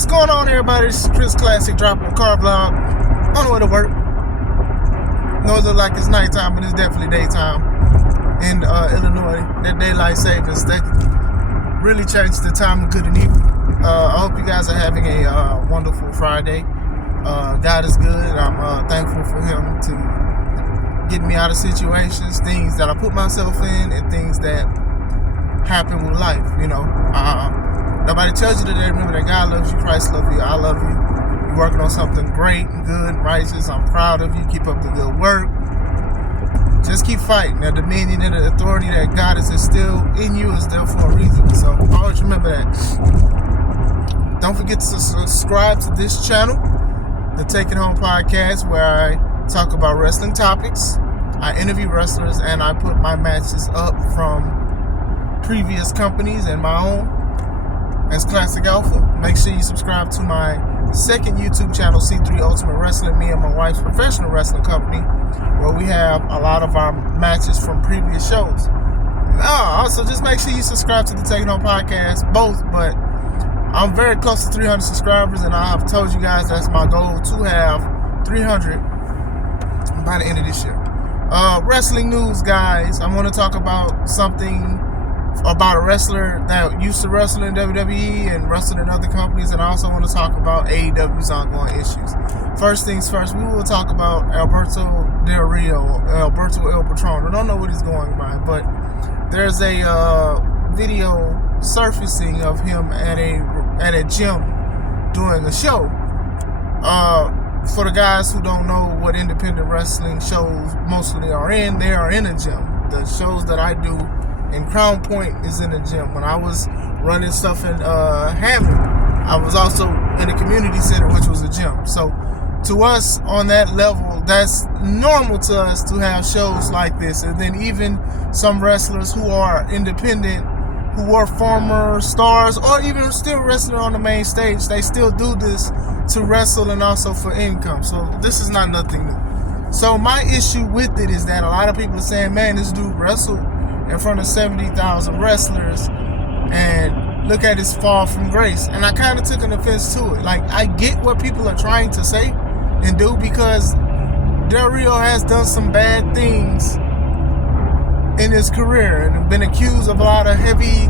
What's going on, everybody? This is Chris Classic dropping a car vlog on the way to work. Knows it like it's nighttime, but it's definitely daytime in Illinois. That daylight savings, that really changed the time of good and evil. I hope you guys are having a wonderful Friday. God is good, and I'm thankful for Him to get me out of situations, things that I put myself in, and things that happen with life. You know, nobody tells you today. Remember that God loves you, Christ loves you, I love you. You're working on something great and good and righteous. I'm proud of you. Keep up the good work. Just keep fighting. The dominion and the authority that God has instilled in you is there for a reason. So always remember that. Don't forget to subscribe to this channel, the Take It Home Podcast, where I talk about wrestling topics. I interview wrestlers and I put my matches up from previous companies and my own as Classic Alpha. Make sure you subscribe to my second YouTube channel, C3 Ultimate Wrestling, me and my wife's professional wrestling company, where we have a lot of our matches from previous shows. Also, just make sure you subscribe to the Take It Home Podcast, both, but I'm very close to 300 subscribers, and I have told you guys that's my goal, to have 300 by the end of this year. Wrestling news, guys. I want to talk about something about a wrestler that used to wrestle in WWE and wrestled in other companies, and I also want to talk about AEW's ongoing issues. First things first, we will talk about Alberto Del Rio, Alberto El Patron. I don't know what he's going by, but there's a video surfacing of him at a gym doing a show. For the guys who don't know what independent wrestling shows mostly are in, they are in a gym. The shows that I do in Crown Point is in a gym. When I was running stuff in Hammond, I was also in a community center, which was a gym. So to us on that level, that's normal to us to have shows like this. And then even some wrestlers who are independent, who are former stars, or even still wrestling on the main stage, they still do this to wrestle and also for income. So this is not nothing new. So my issue with it is that a lot of people are saying, man, this dude wrestled in front of 70,000 wrestlers and look at his fall from grace. And I kind of took an offense to it. Like, I get what people are trying to say and do, because Del Rio has done some bad things in his career and been accused of a lot of heavy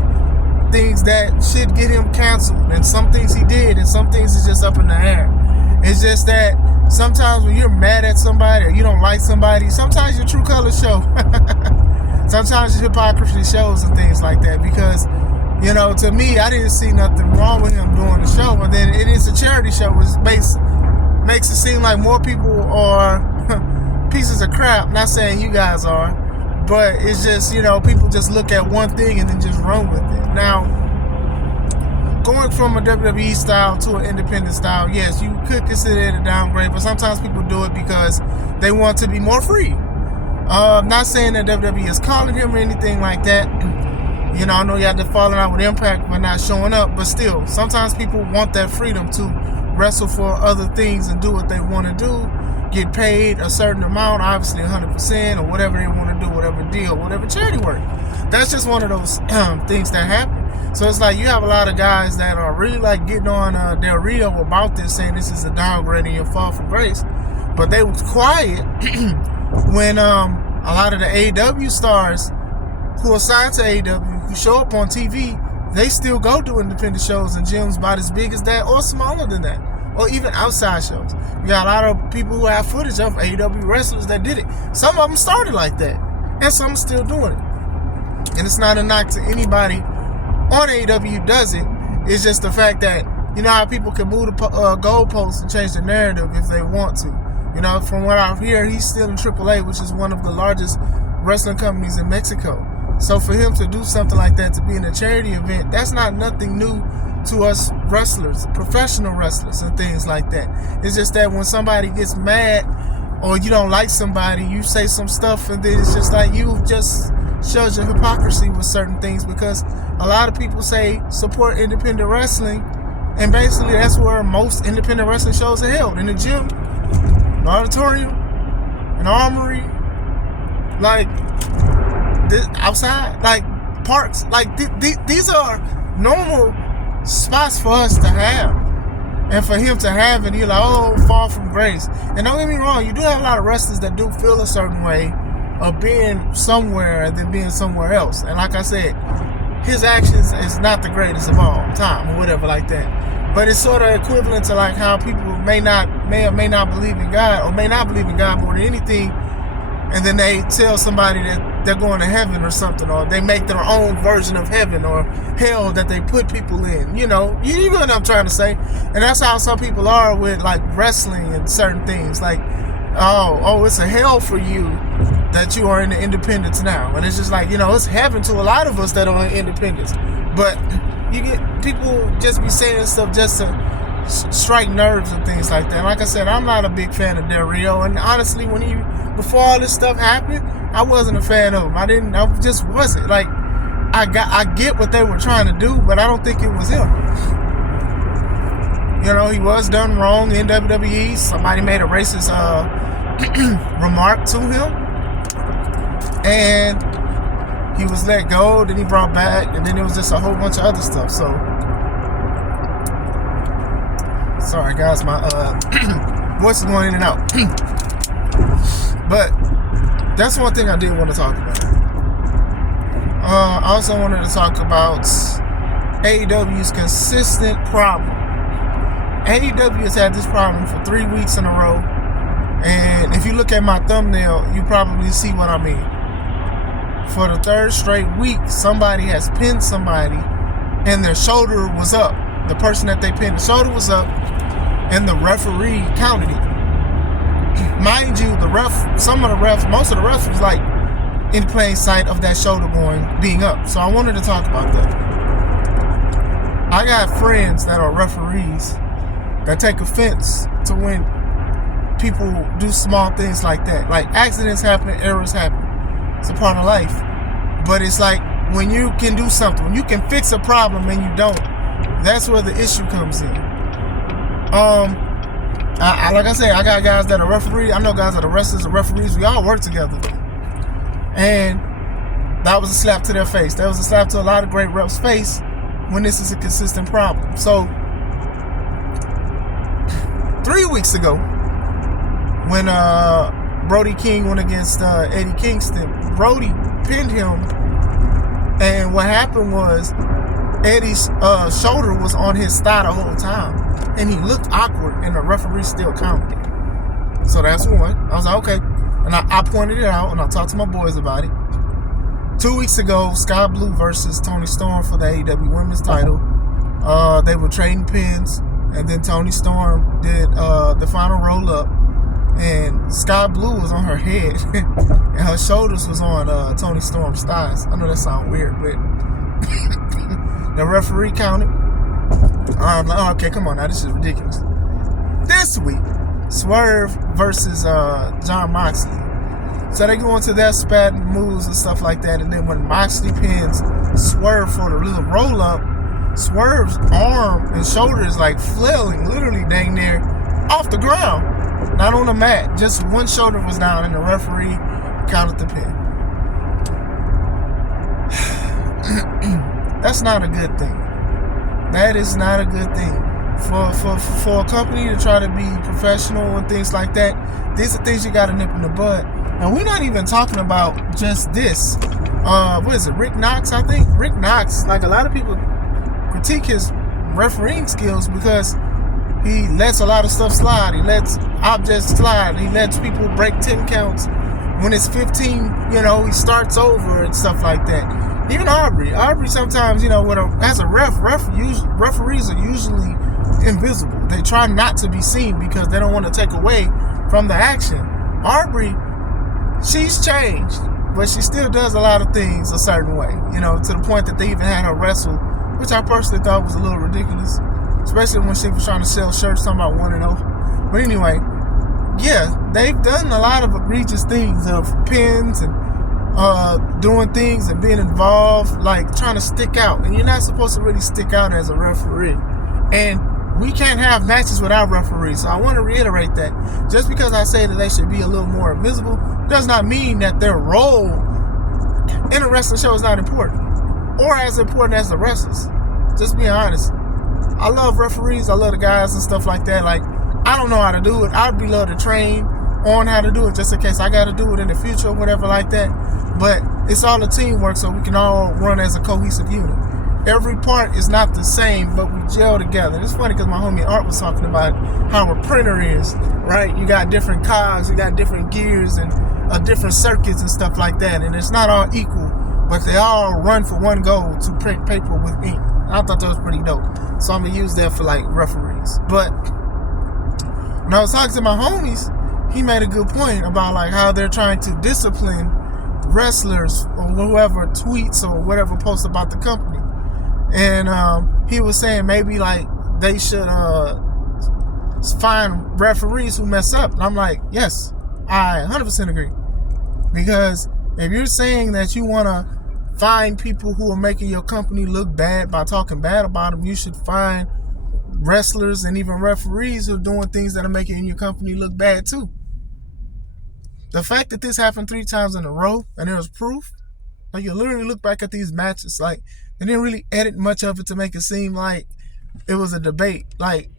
things that should get him canceled, and some things he did and some things is just up in the air. It's just that sometimes when you're mad at somebody or you don't like somebody, sometimes your true colors show. Sometimes your hypocrisy shows and things like that, because, you know, to me, I didn't see nothing wrong with him doing the show. But then it is a charity show, which makes it seem like more people are pieces of crap. Not saying you guys are, but it's just, you know, people just look at one thing and then just run with it. Now, going from a WWE style to an independent style, yes, you could consider it a downgrade, but sometimes people do it because they want to be more free. I'm not saying that WWE is calling him or anything like that. You know, I know you had to falling out with Impact by not showing up, but still, sometimes people want that freedom to wrestle for other things and do what they want to do, get paid a certain amount, obviously 100%, or whatever they want to do, whatever deal, whatever charity work. That's just one of those things that happen. So it's like you have a lot of guys that are really like getting on Del Rio about this, saying this is a downgrade and your fall from grace, but they was quiet when a lot of the AEW stars who are signed to AEW, who show up on TV, they still go do independent shows in gyms about as big as that or smaller than that, or even outside shows. You got a lot of people who have footage of AEW wrestlers that did it. Some of them started like that, and some are still doing it. And it's not a knock to anybody on AEW who does it. It's just the fact that, you know how people can move the goalposts and change the narrative if they want to. You know, from what I hear, he's still in AAA, which is one of the largest wrestling companies in Mexico. So for him to do something like that, to be in a charity event, that's not nothing new to us wrestlers, professional wrestlers and things like that. It's just that when somebody gets mad or you don't like somebody, you say some stuff, and then it's just like you just shows your hypocrisy with certain things, because a lot of people say support independent wrestling, and basically that's where most independent wrestling shows are held, in the gym, an auditorium, an armory, like this, outside, like parks. Like these are normal spots for us to have. And for him to have it, you're like, oh, fall from grace. And don't get me wrong, you do have a lot of wrestlers that do feel a certain way of being somewhere and then being somewhere else. And like I said, his actions is not the greatest of all time or whatever like that. But it's sort of equivalent to like how people may or may not believe in God, or may not believe in God more than anything, and then they tell somebody that they're going to heaven or something, or they make their own version of heaven or hell that they put people in. You know what I'm trying to say. And that's how some people are with like wrestling and certain things. Like, oh, it's a hell for you that you are in the independents now. And it's just like, it's heaven to a lot of us that are in independents. But you get people just be saying stuff just to strike nerves and things like that. Like I said, I'm not a big fan of Del Rio, and honestly, before all this stuff happened, I wasn't a fan of him. I just wasn't. Like, I get what they were trying to do, but I don't think it was him. He was done wrong in WWE. Somebody made a racist remark to him, and he was let go, then he brought back, and then it was just a whole bunch of other stuff. So, sorry guys, my voice is going in and out. But that's one thing I did want to talk about. I also wanted to talk about AEW's consistent problem. AEW has had this problem for 3 weeks in a row, and if you look at my thumbnail, you probably see what I mean. For the third straight week, somebody has pinned somebody, and their shoulder was up. The person that they pinned, the shoulder was up, and the referee counted it. Mind you, most of the refs was like in plain sight of that shoulder being up. So I wanted to talk about that. I got friends that are referees that take offense to when people do small things like that. Like, accidents happen, errors happen. It's a part of life. But it's like, when you can do something, when you can fix a problem and you don't, that's where the issue comes in. Like I said, I got guys that are referees. I know guys that are wrestlers and referees. We all work together. And that was a slap to their face. That was a slap to a lot of great reps' face when this is a consistent problem. So, 3 weeks ago, when Brody King went against Eddie Kingston, Brody pinned him, and what happened was Eddie's shoulder was on his thigh the whole time, and he looked awkward, and the referee still counted it. So that's one. I was like, okay, and I pointed it out, and I talked to my boys about it. 2 weeks ago, Sky Blue versus Tony Storm for the AEW Women's title. They were trading pins, and then Tony Storm did the final roll up, and Sky Blue was on her head, and her shoulders was on Tony Storm's thighs. I know that sounds weird, but the referee counted. I'm like, oh, okay, come on now, this is ridiculous. This week, Swerve versus John Moxley. So they go into their spat moves and stuff like that, and then when Moxley pins Swerve for the little roll up, Swerve's arm and shoulder is like flailing, literally dang near off the ground, not on the mat. Just one shoulder was down, and the referee counted the pin. That's not a good thing. That is not a good thing. For a company to try to be professional and things like that, these are things you got to nip in the bud. And we're not even talking about just this. What is it? Rick Knox, I think. Rick Knox, like a lot of people critique his refereeing skills because he lets a lot of stuff slide. He lets objects slide. He lets people break 10 counts. When it's 15, he starts over and stuff like that. Even Aubrey sometimes, as a referees are usually invisible. They try not to be seen because they don't want to take away from the action. Aubrey, she's changed, but she still does a lot of things a certain way, to the point that they even had her wrestle, which I personally thought was a little ridiculous, especially when she was trying to sell shirts talking about 1-0. But anyway, yeah, they've done a lot of egregious things of pins and doing things and being involved, like trying to stick out. And you're not supposed to really stick out as a referee. And we can't have matches without referees. So I want to reiterate that. Just because I say that they should be a little more invisible does not mean that their role in a wrestling show is not important or as important as the wrestlers. Just being honest. I love referees. I love the guys and stuff like that. Like, I don't know how to do it. I'd be love to train on how to do it just in case I got to do it in the future or whatever like that. But it's all a teamwork, so we can all run as a cohesive unit. Every part is not the same, but we gel together. It's funny because my homie Art was talking about how a printer is, right? You got different cogs, you got different gears and different circuits and stuff like that. And it's not all equal, but they all run for one goal, to print paper with ink. I thought that was pretty dope. So I'm going to use that for like referees. But when I was talking to my homies, he made a good point about like how they're trying to discipline wrestlers or whoever tweets or whatever posts about the company. And he was saying maybe like they should find referees who mess up. And I'm like, yes, I 100% agree. Because if you're saying that you want to find people who are making your company look bad by talking bad about them, you should find wrestlers and even referees who are doing things that are making your company look bad too. The fact that this happened 3 times in a row and there was proof, like you literally look back at these matches, like they didn't really edit much of it to make it seem like it was a debate. Like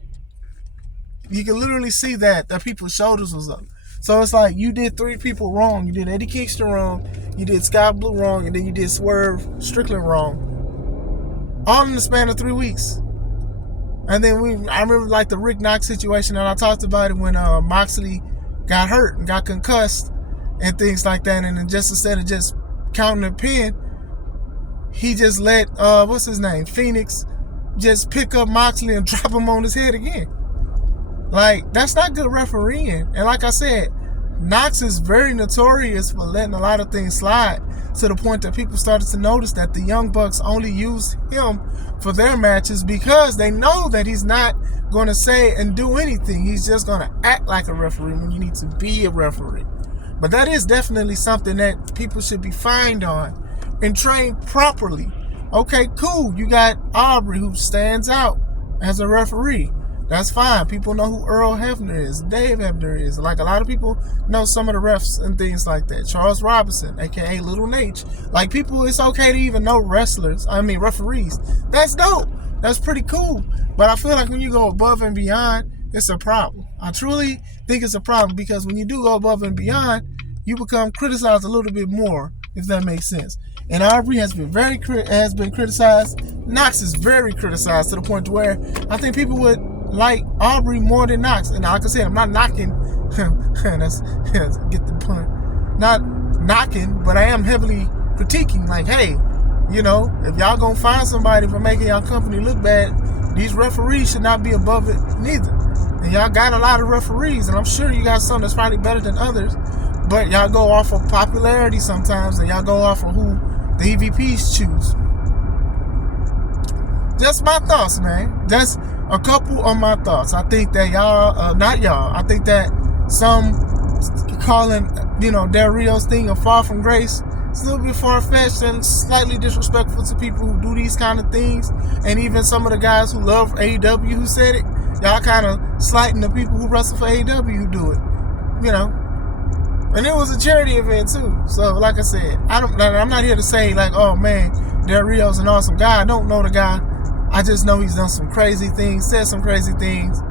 you can literally see that people's shoulders was up. So it's like you did 3 people wrong. You did Eddie Kingston wrong, you did Sky Blue wrong, and then you did Swerve Strickland wrong. All in the span of 3 weeks. And then I remember like the Rick Knox situation, and I talked about it when Moxley got hurt and got concussed and things like that. And then just instead of just counting the pin, he just let what's his name, Phoenix, just pick up Moxley and drop him on his head again. Like, that's not good refereeing. And like I said, Knox is very notorious for letting a lot of things slide, to the point that people started to notice that the Young Bucks only use him for their matches because they know that he's not going to say and do anything. He's just going to act like a referee when you need to be a referee. But that is definitely something that people should be fined on and trained properly. Okay, cool. You got Aubrey, who stands out as a referee. That's fine. People know who Earl Hebner is, Dave Hebner is. Like, a lot of people know some of the refs and things like that. Charles Robinson, aka Little H. Like, people, it's okay to even know referees. That's dope. That's pretty cool. But I feel like when you go above and beyond, it's a problem. I truly think it's a problem, because when you do go above and beyond, you become criticized a little bit more, if that makes sense. And Aubrey has been criticized. Knox is very criticized, to the point where I think people would like Aubrey more than Knox. And like I said, I'm not knocking that's get the pun. Not knocking, but I am heavily critiquing. Like, hey, you know, if y'all gonna find somebody for making y'all company look bad, these referees should not be above it neither. And y'all got a lot of referees, and I'm sure you got some that's probably better than others, but y'all go off of popularity sometimes, and y'all go off of who the EVPs choose. Just my thoughts, man. That's a couple of my thoughts. I think that I think that some calling, Del Rio's thing a fall from grace, it's a little bit far-fetched and slightly disrespectful to people who do these kind of things. And even some of the guys who love AEW who said it, y'all kind of slighting the people who wrestle for AEW who do it, And it was a charity event too. So like I said, I'm not here to say like, oh man, Del Rio's an awesome guy. I don't know the guy. I just know he's done some crazy things, said some crazy things,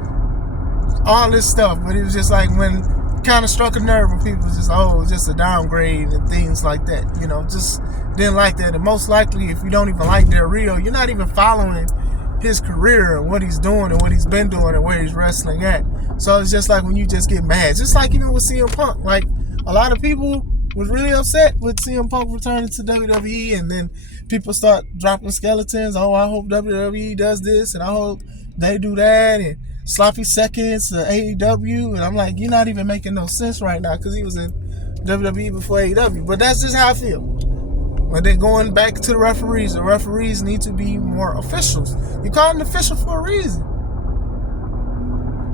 all this stuff. But it was just like when kind of struck a nerve when people was just, just a downgrade and things like that. Just didn't like that. And most likely, if you don't even like Del Rio, you're not even following his career and what he's doing and what he's been doing and where he's wrestling at. So it's just like when you just get mad. Just like even with CM Punk. Like, a lot of people was really upset with CM Punk returning to WWE, and then people start dropping skeletons. Oh, I hope WWE does this, and I hope they do that, and sloppy seconds to AEW. And I'm like, you're not even making no sense right now, because he was in WWE before AEW. But that's just how I feel. But then going back to the referees need to be more officials. You call them official for a reason.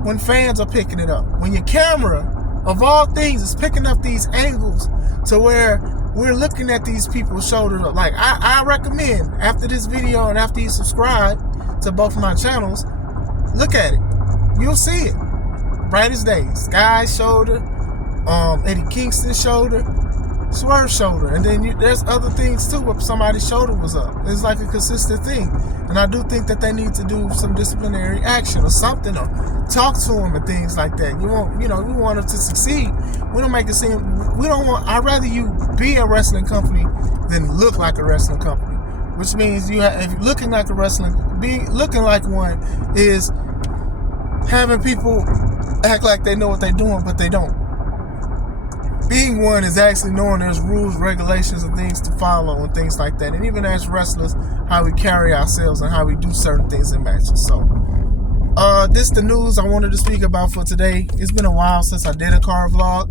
When fans are picking it up, when your camera, of all things, is picking up these angles to where we're looking at these people's shoulders up. Like, I recommend, after this video and after you subscribe to both of my channels, look at it. You'll see it. Bright as day. Sky's shoulder, Eddie Kingston's shoulder, Swerve shoulder, and then there's other things too where somebody's shoulder was up. It's like a consistent thing, and I do think that they need to do some disciplinary action or something, or talk to them and things like that. We want them to succeed. We don't make it seem I'd rather you be a wrestling company than look like a wrestling company, which means if you're looking like a looking like one is having people act like they know what they're doing, but they don't. Being one is actually knowing there's rules, regulations, and things to follow and things like that. And even as wrestlers, how we carry ourselves and how we do certain things in matches. So, this is the news I wanted to speak about for today. It's been a while since I did a car vlog.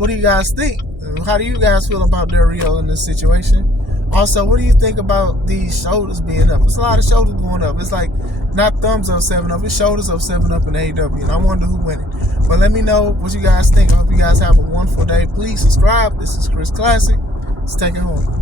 What do you guys think? How do you guys feel about Del Rio in this situation? Also, what do you think about these shoulders being up? It's a lot of shoulders going up. It's like not thumbs up, 7-up. It's shoulders up, 7-up in AEW. And I wonder who winning. But let me know what you guys think. I hope you guys have a wonderful day. Please subscribe. This is Chris Classic. Let's take it home.